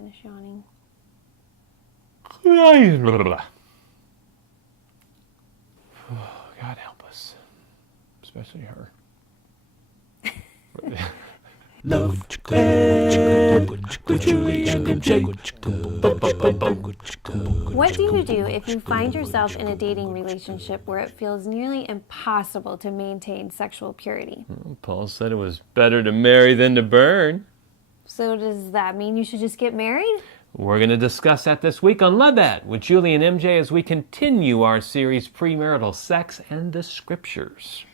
finish yawning. God help us. Especially her. Love with Julie and MJ. What do you do if you find yourself in a dating relationship where it feels nearly impossible to maintain sexual purity? Paul said it was better to marry than to burn. So does that mean you should just get married? We're going to discuss that this week on Love That with Julie and MJ as we continue our series Premarital Sex and the Scriptures.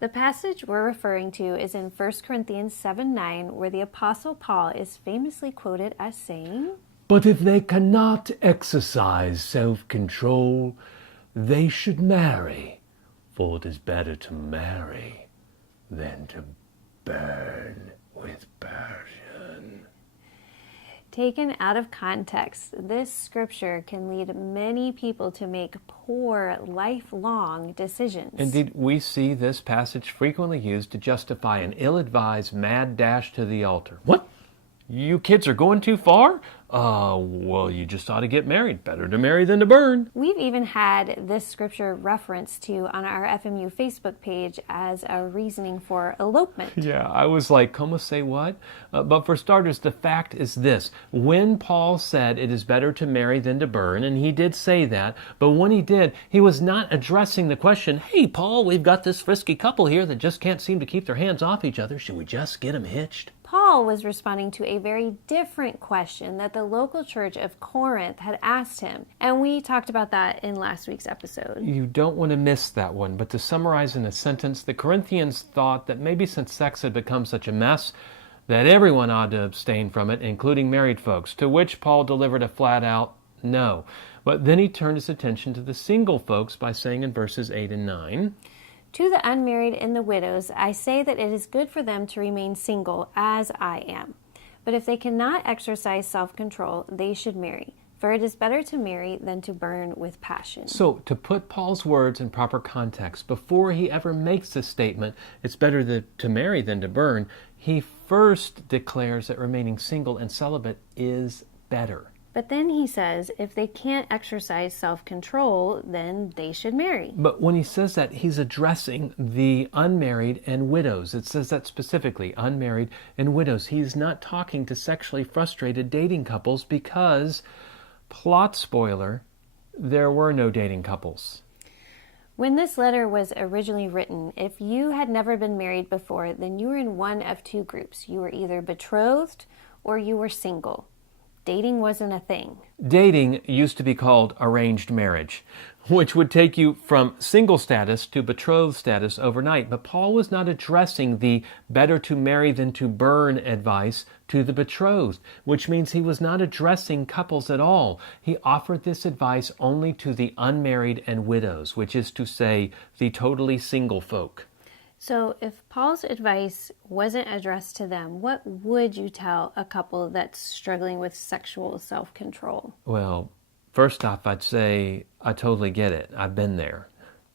The passage we're referring to is in 1 Corinthians 7:9, where the Apostle Paul is famously quoted as saying, But if they cannot exercise self-control, they should marry, for it is better to marry than to burn with passion. Taken out of context, this scripture can lead many people to make poor, lifelong decisions. Indeed, we see this passage frequently used to justify an ill-advised mad dash to the altar. What? You kids are going too far? Well, you just ought to get married. Better to marry than to burn. We've even had this scripture referenced to on our FMU Facebook page as a reasoning for elopement. Yeah, I was like, como say what? But for starters, the fact is this. When Paul said it is better to marry than to burn, and he did say that, but when he did, he was not addressing the question, hey, Paul, we've got this frisky couple here that just can't seem to keep their hands off each other. Should we just get them hitched? Paul was responding to a very different question that the local church of Corinth had asked him, and we talked about that in last week's episode. You don't want to miss that one, but to summarize in a sentence, the Corinthians thought that maybe since sex had become such a mess, that everyone ought to abstain from it, including married folks, to which Paul delivered a flat-out no. But then he turned his attention to the single folks by saying in verses 8 and 9, To the unmarried and the widows, I say that it is good for them to remain single, as I am. But if they cannot exercise self-control, they should marry. For it is better to marry than to burn with passion. So, to put Paul's words in proper context, before he ever makes this statement, it's better to marry than to burn, he first declares that remaining single and celibate is better. But then he says if they can't exercise self-control, then they should marry. But when he says that, he's addressing the unmarried and widows. It says that specifically, unmarried and widows. He's not talking to sexually frustrated dating couples because, plot spoiler, there were no dating couples. When this letter was originally written, if you had never been married before, then you were in one of two groups. You were either betrothed or you were single. Dating wasn't a thing. Dating used to be called arranged marriage, which would take you from single status to betrothed status overnight. But Paul was not addressing the better to marry than to burn advice to the betrothed, which means he was not addressing couples at all. He offered this advice only to the unmarried and widows, which is to say, the totally single folk. So if Paul's advice wasn't addressed to them, what would you tell a couple that's struggling with sexual self-control? Well, first off, I'd say I totally get it. I've been there.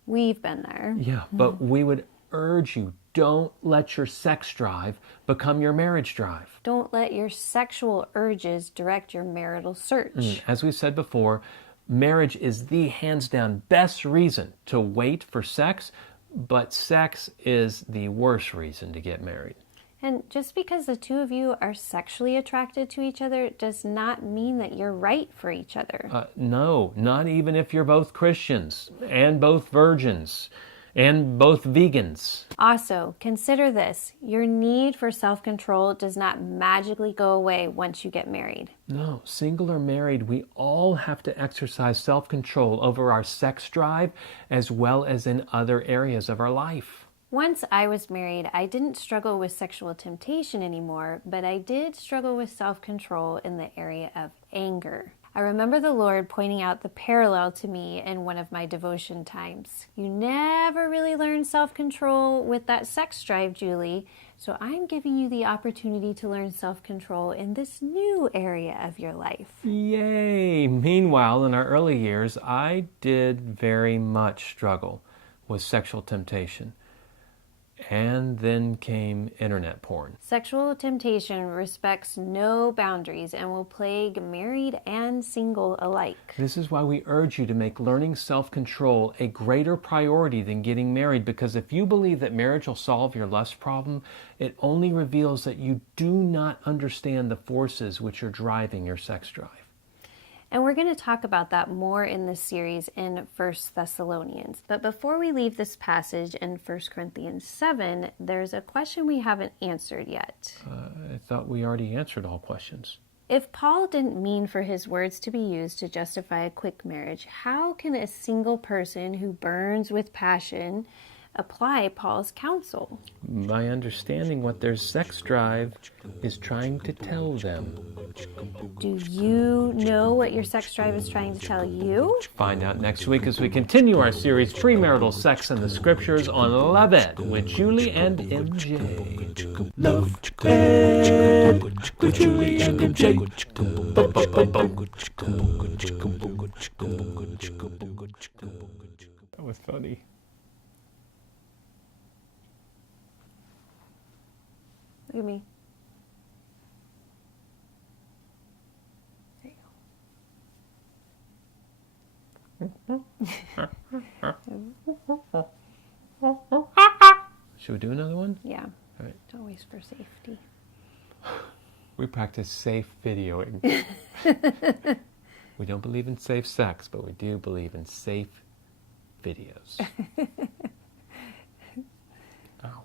We've been there. Yeah, but we would urge you, don't let your sex drive become your marriage drive. Don't let your sexual urges direct your marital search. As we said before, marriage is the hands-down best reason to wait for sex, but sex is the worst reason to get married. And just because the two of you are sexually attracted to each other does not mean that you're right for each other. No, not even if you're both Christians and both virgins and both vegans. Also, consider this. Your need for self-control does not magically go away once you get married. No, single or married, we all have to exercise self-control over our sex drive as well as in other areas of our life. Once I was married, I didn't struggle with sexual temptation anymore, but I did struggle with self-control in the area of anger. I remember the Lord pointing out the parallel to me in one of my devotion times. You never really learn self-control with that sex drive, Julie, so I'm giving you the opportunity to learn self-control in this new area of your life. Yay! Meanwhile, in our early years, I did very much struggle with sexual temptation. And then came internet porn. Sexual temptation respects no boundaries and will plague married and single alike. This is why we urge you to make learning self-control a greater priority than getting married, because if you believe that marriage will solve your lust problem, it only reveals that you do not understand the forces which are driving your sex drive. And we're going to talk about that more in this series in 1 Thessalonians. But before we leave this passage in 1 Corinthians 7, there's a question we haven't answered yet. I thought we already answered all questions. If Paul didn't mean for his words to be used to justify a quick marriage, how can a single person who burns with passion apply Paul's counsel? By understanding what their sex drive is trying to tell them. Do you know what your sex drive is trying to tell you? Find out next week as we continue our series, Premarital Sex and the Scriptures, on Love Ed with Julie and MJ. Love Ed with Julie and MJ. That was funny. Look at me. Should we do another one? Yeah. All right. It's always for safety. We practice safe videoing. We don't believe in safe sex, but we do believe in safe videos. Ow.